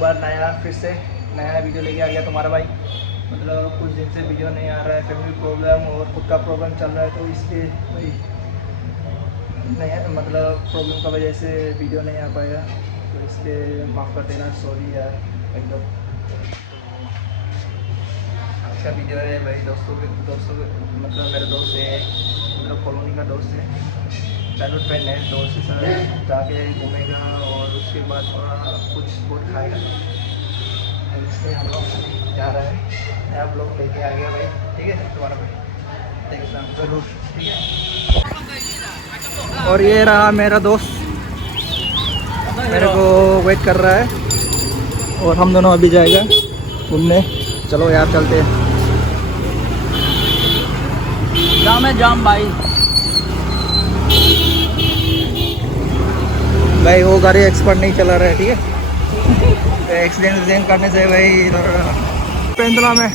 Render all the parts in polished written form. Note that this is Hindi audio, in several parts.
बाद फिर से नया वीडियो लेके आ गया तुम्हारा भाई। मतलब कुछ दिन से वीडियो नहीं आ रहा है, फैमिली प्रॉब्लम और खुद का प्रॉब्लम चल रहा है, तो इसलिए भाई नया मतलब प्रॉब्लम का वजह से वीडियो नहीं आ पाया, तो इसलिए माफ़ कर देना, सॉरी यार एकदम। अच्छा वीडियो है भाई, दोस्तों के मतलब मेरे दोस्त है, मतलब कॉलोनी का दोस्त है, चाइल्डहुड फ्रेंड है, दोस्त के साथ जाके घूमेगा और उसके बाद थोड़ा कुछ बहुत खाएगा, इसलिए हम लोग जा रहे हैं। आप लोग लेके आ गया भाई, ठीक है तुम्हारा भाई, देखना ज़रूर, ठीक है। और ये रहा मेरा दोस्त, मेरे को वेट कर रहा है और हम दोनों अभी जाएगा घूमने। चलो यार चलते हैं। जाम है जाम भाई। भाई वो गाड़ी एक्सपर्ट नहीं चला रहा है, ठीक है। एक्सीडेंट करने से भाई इधर पेंदला में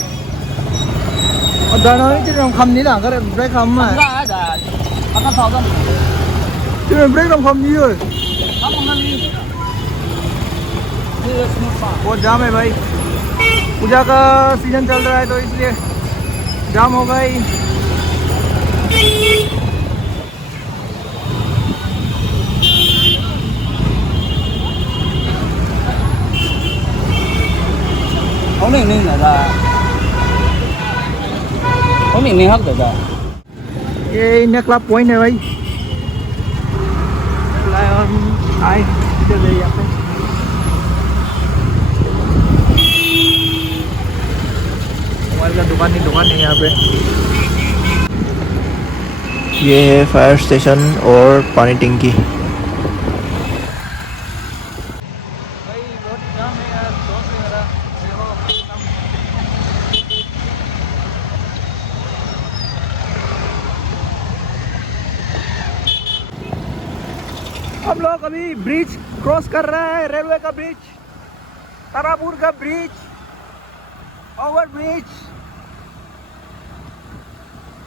और दाना नहीं चल हम नहीं ना कर ब्रेक हम है ब्रेक हम नहीं है, बहुत जाम है भाई। पूजा का सीजन चल रहा है तो इसलिए जाम होगा ही। không nên là không nên hết rồi. ये इंडिया क्लब पॉइंट है भाई, आए इधर यहाँ पे। मोबाइल का दुकान है यहाँ पे। ये है फायर स्टेशन और पानी टंकी। हम लोग अभी ब्रिज क्रॉस कर रहा है, रेलवे का ब्रिज, तारापुर का ब्रिज, ओवर ब्रिज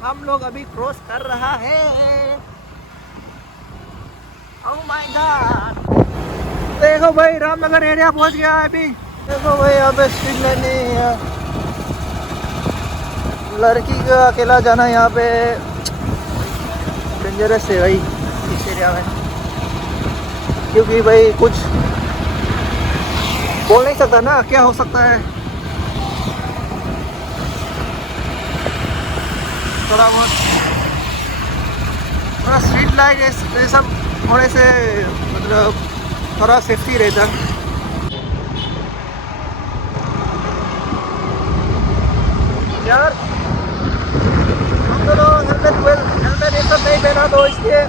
हम लोग अभी क्रॉस कर रहा है। ओह माय गॉड, देखो भाई रामनगर एरिया पहुंच गया है अभी। देखो भाई यहाँ पे स्ट्रीट लाइट नहीं है, लड़की का अकेला जाना यहाँ पे डेंजरस है भाई इस एरिया में, क्योंकि भाई कुछ बोल नहीं सकता ना, क्या हो सकता है। थोड़ा बहुत थोड़ा स्ट्रीट लाइट ये सब थोड़े से मतलब थोड़ा सेफ्टी रहता। यार हम दोनों हेलमेट ये सब नहीं पहना, तो इसलिए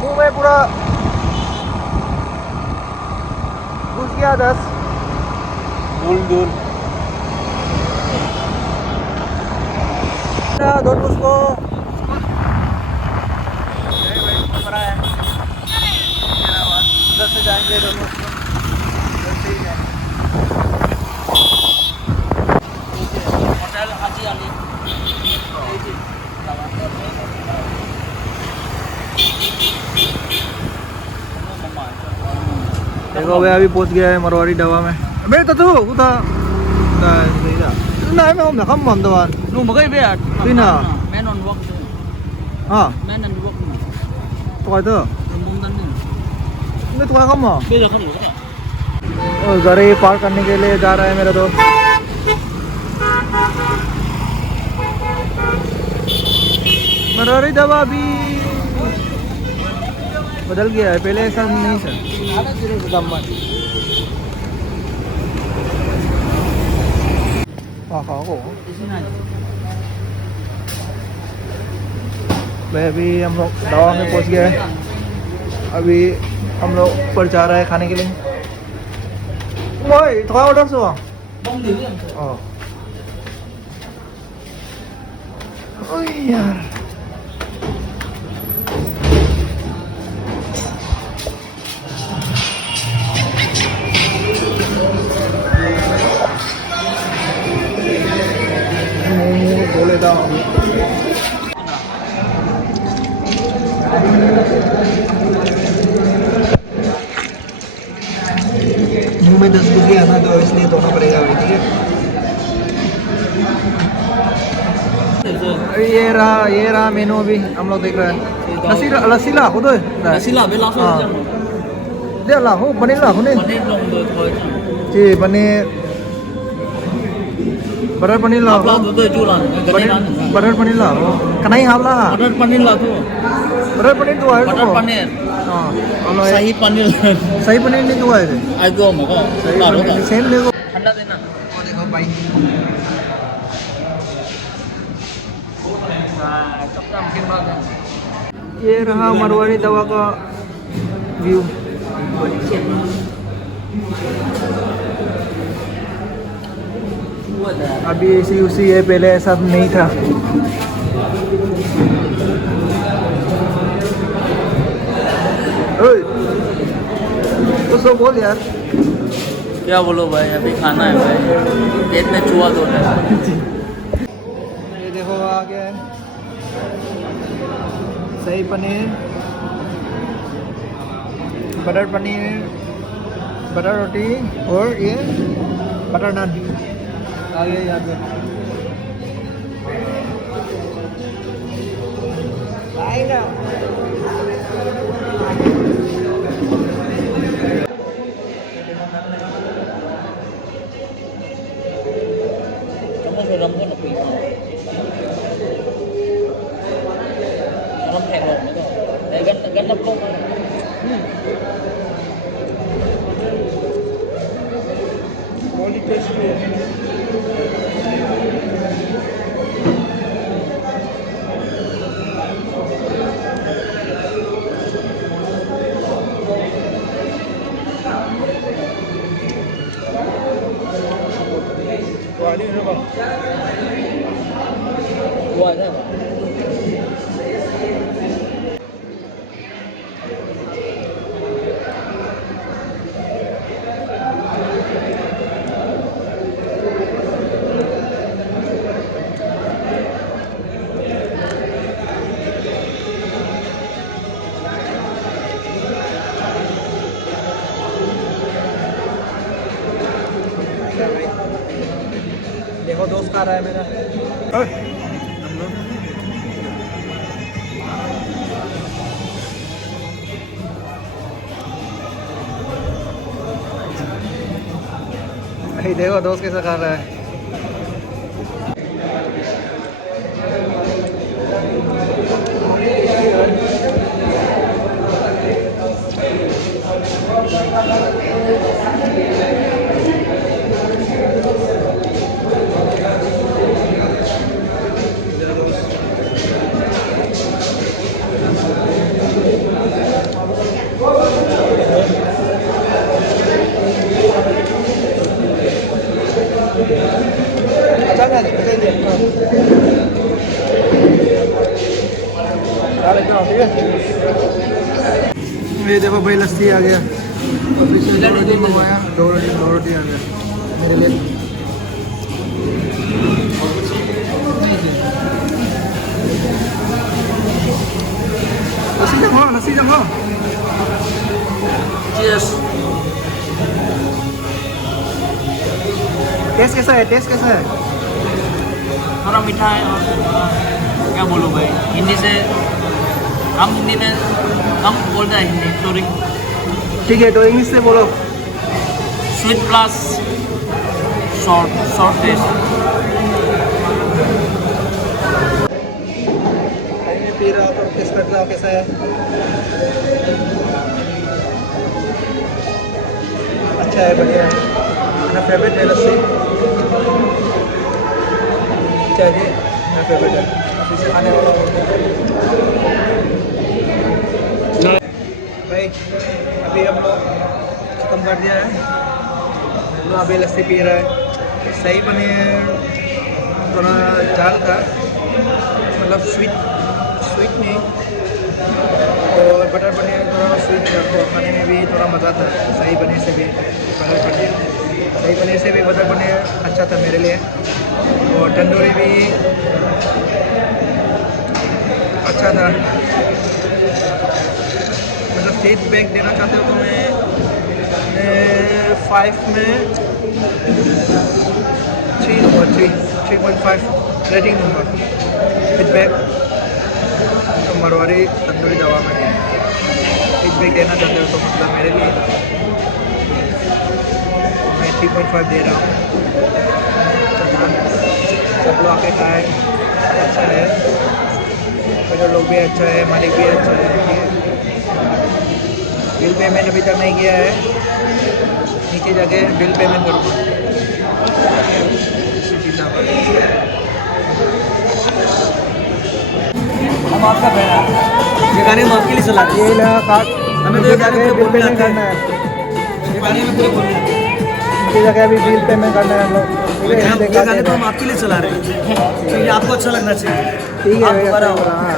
मुँह में पूरा घुस गया 10 दूर दोनों उसको उधर से जाएंगे दोनों उसको, उधर से ही जाएंगे। होटल हाजी अली। देखो भाई अभी पहुंच गया है मरवाड़ी ढाबा में। मैं तो तू उधर नहीं मैं हम खम हम तो Lu một cái về. Tin à? Men on walk. हाँ Men on walk. तो आए तो Mông tân đi. मैं तो आए खम Bây giờ không được. और गाड़ी पार्क करने के लिए जा रहा है मेरा दोस्त। मरवाड़ी ढाबा अभी बदल गया है, पहले ऐसा नहीं था। भाई अभी हम लोग ढाबा में पहुंच गए हैं, अभी हम लोग ऊपर जा रहे हैं खाने के लिए। वही थोड़ा ऑर्डर से यार बोले था मुंह में 10 घुस गया ना, तो अभी ये रहा मेनू अभी हम लोग देख रहे हैं लस्सी ला खुद Nasi lah bela so हाँ। jam. dia lah पनीर ला खुद Panen dong do thoi jam. जी पनीर बटर पनीर ला Apla do do julan. Gane nan. Butter paneer ला कनाई हावला Butter panen lah tu. Butter paneer तो है Butter panen. हाँ हम लोग Sahi panen. सही पनीर नहीं तो है Ai go mo ko. सही Taruh पनीर dah. सेम देखो ठंडा देना. और देखो भाई Coklat mungkin banget. ये रहा मरवाड़ी दवा का व्यू अभी ऐसी उसी है पहले ऐसा नहीं था ओए कुछ तो बोल यार क्या बोलो भाई अभी खाना है भाई पेट में चूहा दौड़ रहा है ये देखो आ गया है सही पनीर बटर पनीर बटर रोटी और ये बटर नान आ गया यहाँ पे आएगा kamu sudah mau lebih orang pelok itu gan pelok बहुत ही टेस्टी है वाली है ना dua aja देखो दोस्त खा रहा है मेरा देखो दोस्त कैसा खा रहा है अच्छा है ये देखो भाई लस्सी आ गया मंगवाया दो रोटी आ गया मेरे लिए लस्सी जमो cheers टेस्ट कैसा है थोड़ा मीठा है और क्या बोलूं भाई हिंदी से हम हिंदी में कम बोलते हैं हिंदी सॉरी ठीक है तो इंग्लिश से बोलो स्वीट प्लस शॉर्ट टेस्ट पी रहा हो तो टेस्ट कर रहा हो कैसा है अच्छा है बढ़िया है मेरा फेवरेट है लस्सी चाहिए मेरा फेवरेट है अभी से खाने वाला हूँ भाई अभी हम लोग खत्म कर दिया है तो अभी लस्सी पी रहा है सही पनीर थोड़ा जाल था मतलब स्वीट नहीं और बटर पनीर थोड़ा स्वीट था तो खाने में भी थोड़ा मज़ा था सही पनीर से भी बटर पनीर अच्छा था मेरे लिए और तंदूरी भी अच्छा था मतलब फीडबैक देना चाहते हो तो मैं 5 में 3 दूँगा 3.5 रेटिंग दूँगा फीडबैक तो मरवाड़ी तंदूरी दवा में फीडबैक देना चाहते हो तो मतलब मेरे लिए मैं 3.5 दे रहा हूँ। सब लोग आके खाए, अच्छा है, मेरे लोग भी अच्छा है, मालिक भी अच्छा है। ठीक है, बिल पेमेंट अभी तक नहीं किया है, नीचे जाके बिल पेमेंट करूँगा। हम आपका फैन है, ये गाने हम आपके लिए चला रहे हैं। ये लगा कार्ड, हमें तो नीचे ये जाके गाने बिल पूरे पेमेंट बोलने करना है। ये गाने में पूरे बोलने आते हैं। नीचे जाके अभी बिल पेमेंट करना है हम लोग। ठीक है, ये दिखा गाने दे तो रहे हम आपके लिए चला रहे हैं, क्योंकि आपको अच्छा लगना चाहिए। ठीक है आप भैया, दोबारा सही आओ। बोला, हाँ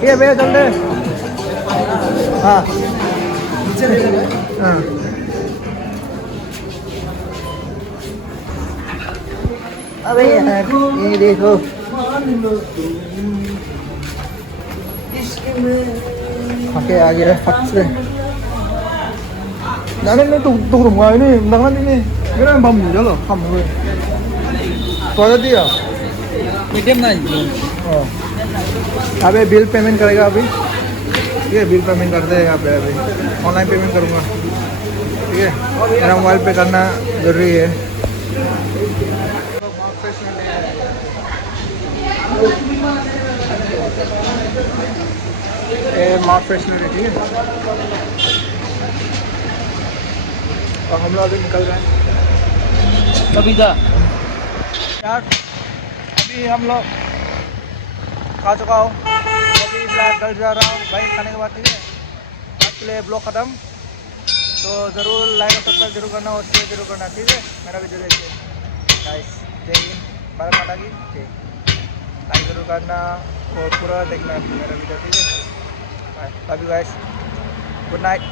ठीक है भैया, चलते हैं। हाँ नीचे ले लेना। हाँ अबे यार ये देखो, oke akhirnya vaksin. Nah ini tuh rumah ini, bentar ini. Ini yang bambu aja loh, kamu gue. Soalnya dia. Medium ना जी। Oh. अबे बिल पेमेंट करेगा अभी? ठीक है, बिल पेमेंट कर दे यहाँ पे अभी। ऑनलाइन पेमेंट करूँगा। ठीक है, मेरा मोबाइल पे करना जरूरी है। माउथ फ्रेशनर है, ठीक है। और हम लोग अभी निकल रहे हैं। कभी जा यार अभी हम लोग खा चुका हूँ, अभी फिलहाल घर जा रहा हूँ भाई खाने के बाद। ठीक है, आज के लिए ब्लॉग ख़त्म, तो ज़रूर लाइक और सब्सक्राइब जरूर करना और शेयर जरूर करना। ठीक है, मेरा वीडियो देखिए गाइस। जय हिंद, भारत माता की जय। लाइक जरूर करना और पूरा देखना मेरा वीडियो। ठीक है, bye, love you guys, good night.